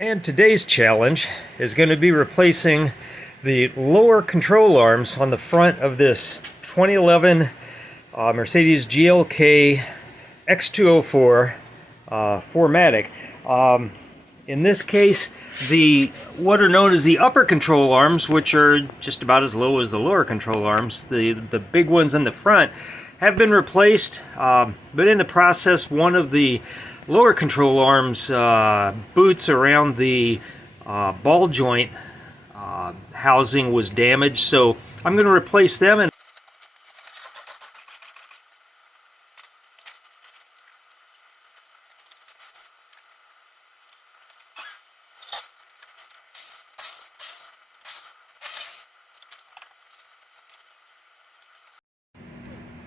And today's challenge is going to be replacing the lower control arms on the front of this 2011 Mercedes GLK X204 4Matic. In this case, what are known as the upper control arms, which are just about as low as the lower control arms, the big ones in the front, have been replaced, but in the process one of the lower control arms boots around the ball joint housing was damaged, so I'm going to replace them. And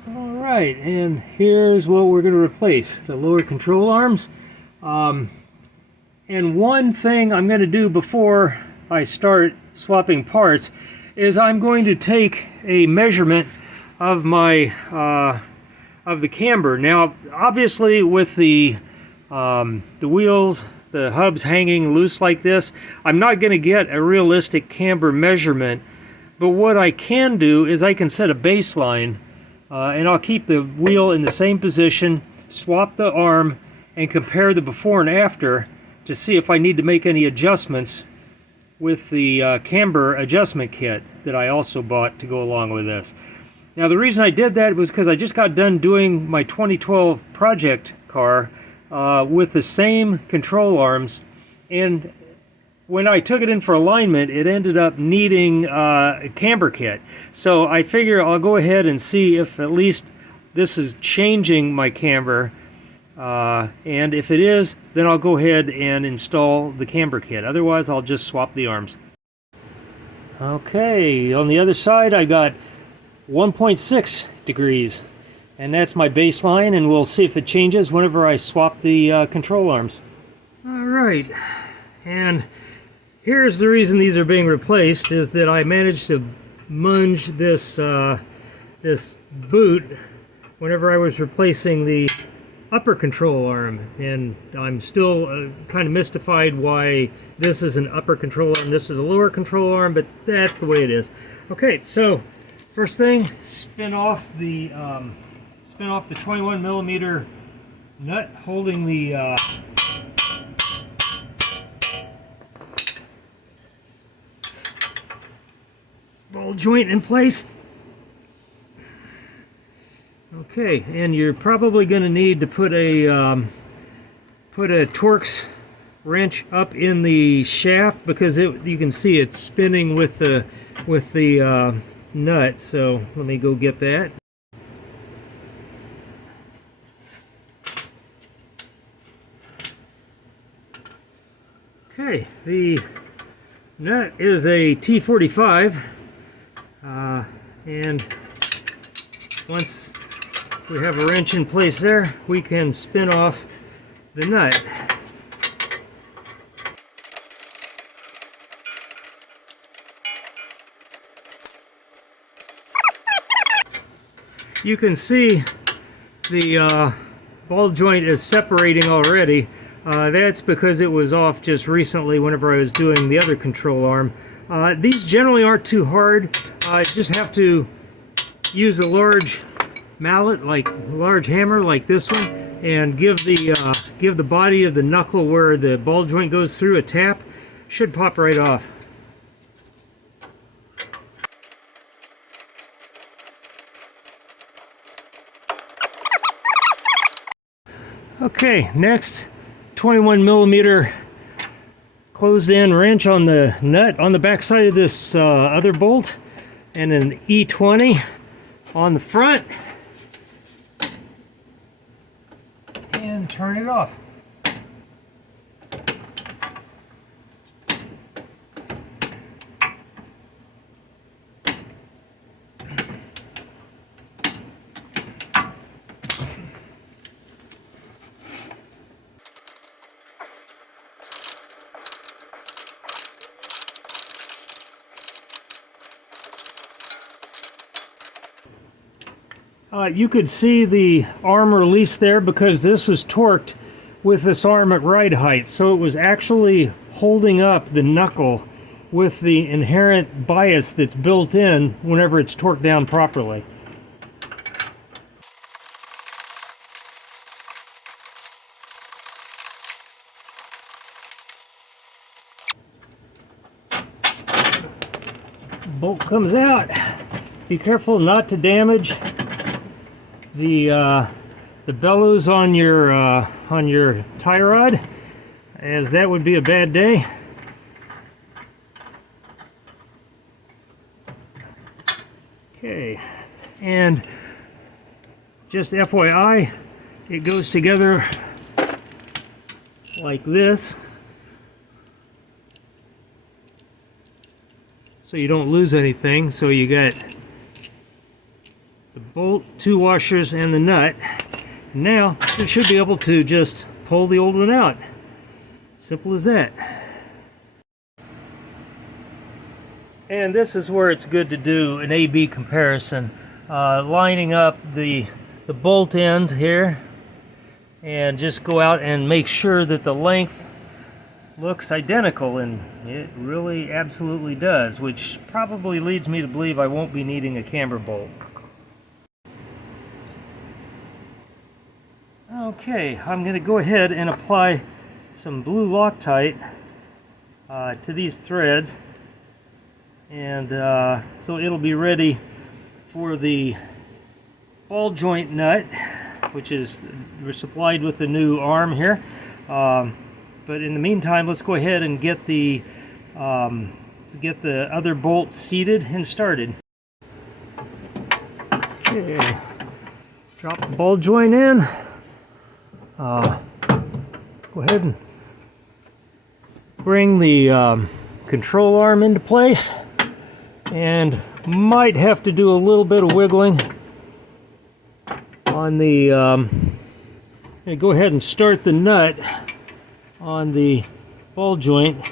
Alright, and here's what we're going to replace: the lower control arms. And one thing I'm going to do before I start swapping parts is I'm going to take a measurement of my of the camber. Now, obviously, with the wheels, the hubs hanging loose like this, I'm not going to get a realistic camber measurement. But what I can do is I can set a baseline. And I'll keep the wheel in the same position, swap the arm, and compare the before and after to see if I need to make any adjustments with the camber adjustment kit that I also bought to go along with this. Now, the reason I did that was because I just got done doing my 2012 project car with the same control arms, and when I took it in for alignment, it ended up needing a camber kit. So I figure I'll go ahead and see if at least this is changing my camber. And if it is, then I'll go ahead and install the camber kit. Otherwise, I'll just swap the arms. Okay, on the other side, I got 1.6 degrees. And that's my baseline, and we'll see if it changes whenever I swap the control arms. All right, and here's the reason these are being replaced, is that I managed to munge this this boot whenever I was replacing the upper control arm, and I'm still kind of mystified why this is an upper control arm, this is a lower control arm, but that's the way it is. Okay, so first thing, spin off the 21mm nut holding the ball joint in place. Okay, and you're probably going to need to put a Torx wrench up in the shaft, because you can see it's spinning with the nut. So let me go get that. Okay, the nut is a T45. And once we have a wrench in place there, we can spin off the nut. You can see the ball joint is separating already. That's because it was off just recently whenever I was doing the other control arm. These generally aren't too hard. You just have to use a large mallet, like a large hammer like this one, and give the body of the knuckle where the ball joint goes through a tap. Should pop right off. Okay, next, 21mm closed-end wrench on the nut on the back side of this other bolt, and an E20 on the front, and turn it off. You could see the arm release there because this was torqued with this arm at ride height, so it was actually holding up the knuckle with the inherent bias that's built in whenever it's torqued down properly. Bolt comes out. Be careful not to damage the bellows on your tie rod, as that would be a bad day. Okay, and just FYI, it goes together like this, so you don't lose anything. So you got the bolt, 2 washers, and the nut. And now you should be able to just pull the old one out. Simple as that. And this is where it's good to do an A-B comparison, lining up the bolt end here, and just go out and make sure that the length looks identical, and it really absolutely does, which probably leads me to believe I won't be needing a camber bolt. Okay, I'm going to go ahead and apply some blue Loctite to these threads, and so it'll be ready for the ball joint nut, which is, we're supplied with the new arm here. But in the meantime, let's go ahead and get the other bolt seated and started. Okay, drop the ball joint in. Go ahead and bring the control arm into place, and might have to do a little bit of wiggling on the go ahead and start the nut on the ball joint,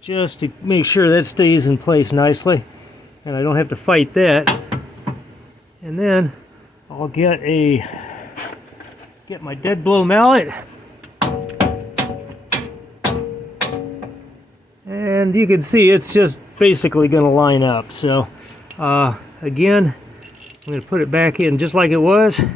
just to make sure that stays in place nicely and I don't have to fight that. And then I'll get my dead blow mallet, and you can see it's just basically going to line up. So again, I'm going to put it back in just like it was.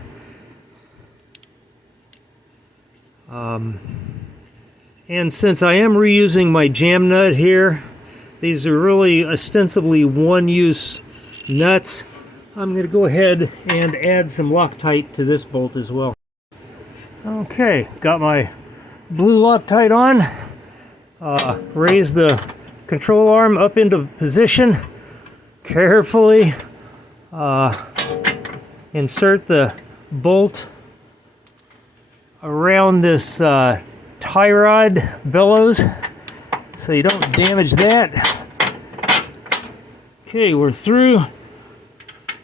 And since I am reusing my jam nut here, these are really ostensibly one-use nuts, I'm going to go ahead and add some Loctite to this bolt as well. Okay, got my blue Loctite on. Raise the control arm up into position. Carefully insert the bolt around this tie rod bellows so you don't damage that. Okay, we're through.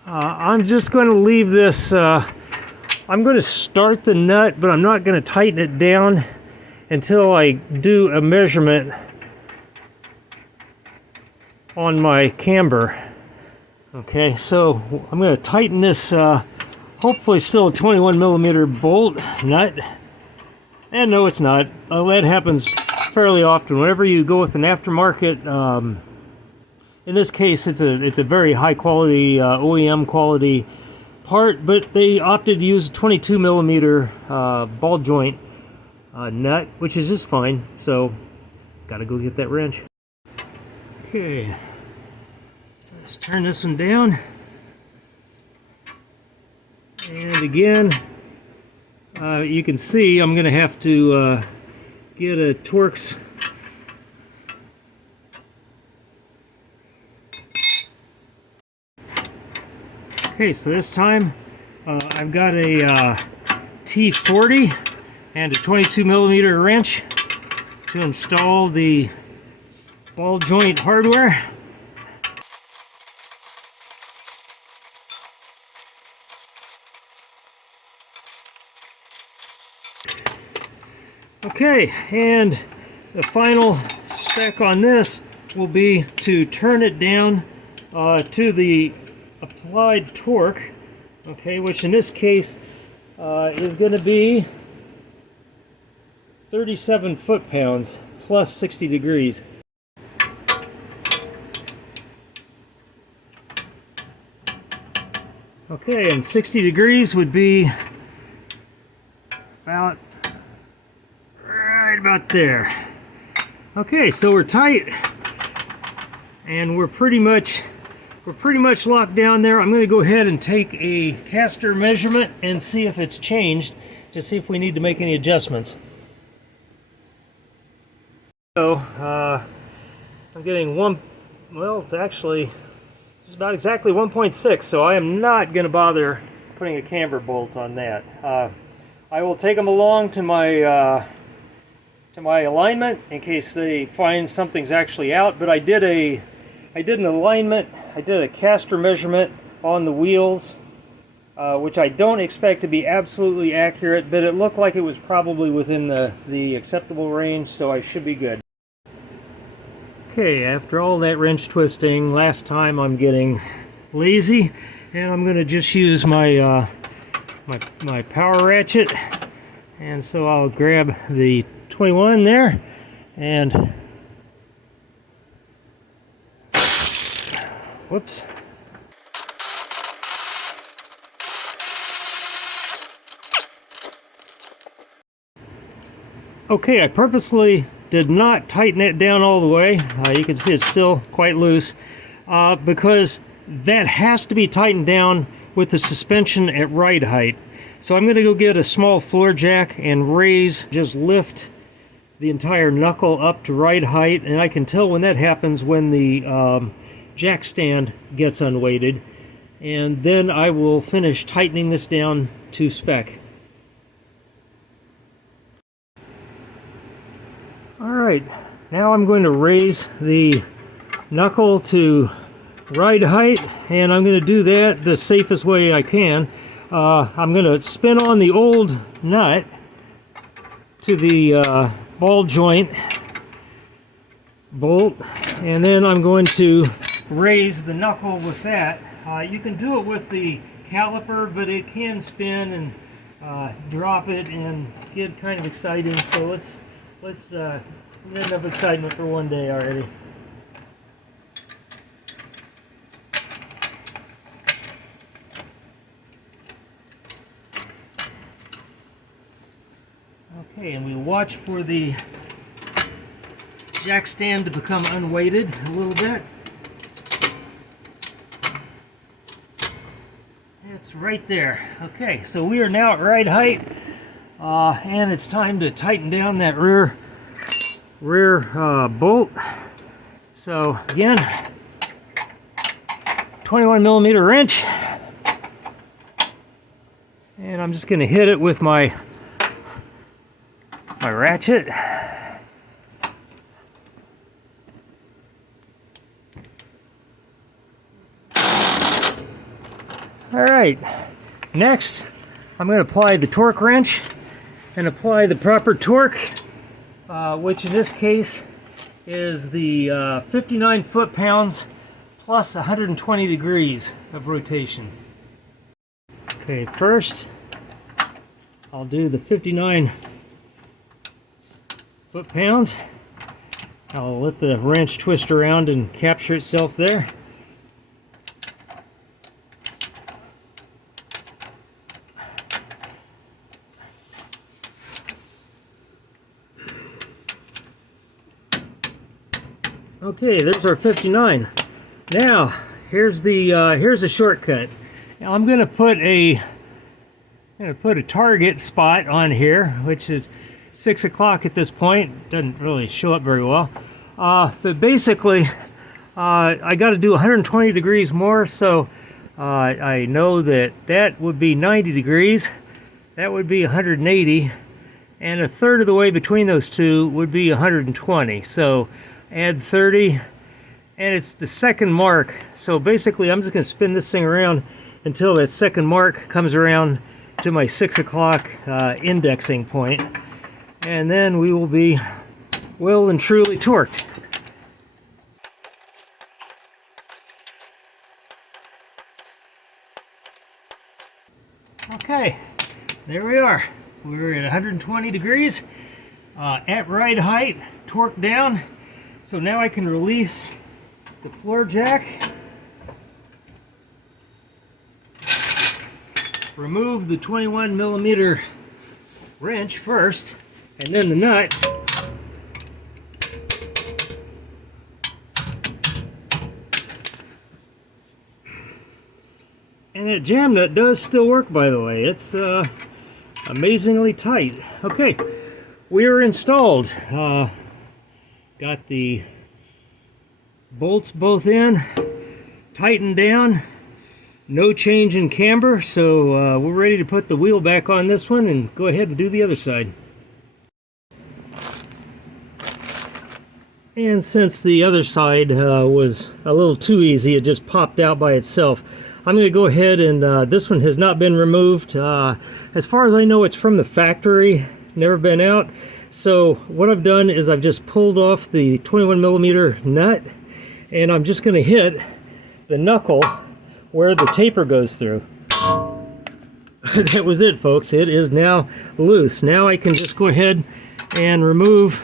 I'm just going to leave this, I'm going to start the nut, but I'm not going to tighten it down until I do a measurement on my camber. Okay, so I'm going to tighten this, hopefully still a 21mm bolt nut. And no, it's not. That happens fairly often. Whenever you go with an aftermarket, in this case it's a very high quality, OEM quality part, but they opted to use a 22mm ball joint nut, which is just fine. So, gotta go get that wrench. Okay, let's turn this one down. And again, you can see I'm gonna have to get a Torx Okay, so this time I've got a T40 and a 22mm wrench to install the ball joint hardware. Okay, and the final spec on this will be to turn it down to the applied torque, okay, which in this case is going to be 37 foot-pounds plus 60 degrees. Okay, and 60 degrees would be about right about there. Okay, so we're tight, and we're pretty much locked down there. I'm going to go ahead and take a caster measurement and see if it's changed, to see if we need to make any adjustments. So I'm getting it's actually just about exactly 1.6, so I am not going to bother putting a camber bolt on that. I will take them along to my alignment in case they find something's actually out, but I did an alignment, I did a caster measurement on the wheels, which I don't expect to be absolutely accurate, but it looked like it was probably within the acceptable range, so I should be good. Okay, after all that wrench twisting, last time I'm getting lazy, and I'm going to just use my my power ratchet, and so I'll grab the 21 there, and whoops. Okay, I purposely did not tighten it down all the way. You can see it's still quite loose because that has to be tightened down with the suspension at ride height. So I'm going to go get a small floor jack and just lift the entire knuckle up to ride height, and I can tell when that happens when the jack stand gets unweighted, and then I will finish tightening this down to spec. Alright, now I'm going to raise the knuckle to ride height, and I'm going to do that the safest way I can. I'm going to spin on the old nut to the ball joint bolt, and then I'm going to raise the knuckle with that. You can do it with the caliper, but it can spin and drop it and get kind of exciting, so let's get enough excitement for one day already. Okay, and we watch for the jack stand to become unweighted a little bit. It's right there. Okay, so we are now at ride height, and it's time to tighten down that rear bolt. So again, 21mm wrench, and I'm just going to hit it with my ratchet. Alright, next I'm going to apply the torque wrench and apply the proper torque, which in this case is the 59 foot-pounds plus 120 degrees of rotation. Okay, first I'll do the 59 foot-pounds. I'll let the wrench twist around and capture itself there. Okay, there's our 59. Now, here's a shortcut. Now I'm going to put a target spot on here, which is 6 o'clock at this point. Doesn't really show up very well, but basically, I got to do 120 degrees more. So I know that would be 90 degrees. That would be 180, and a third of the way between those two would be 120. So add 30, and it's the second mark. So basically I'm just going to spin this thing around until that second mark comes around to my 6 o'clock indexing point, and then we will be well and truly torqued. Okay, there we are. We're at 120 degrees, at ride height, torque down. So now I can release the floor jack, remove the 21mm wrench first, and then the nut. And that jam nut does still work, by the way. It's amazingly tight. Okay, we're installed. Got the bolts both in, tightened down, no change in camber, so we're ready to put the wheel back on this one and go ahead and do the other side. And since the other side was a little too easy, it just popped out by itself, I'm going to go ahead and this one has not been removed. As far as I know, it's from the factory, never been out. So what I've done is I've just pulled off the 21mm nut, and I'm just going to hit the knuckle where the taper goes through. That was it, folks. It is now loose. Now I can just go ahead and remove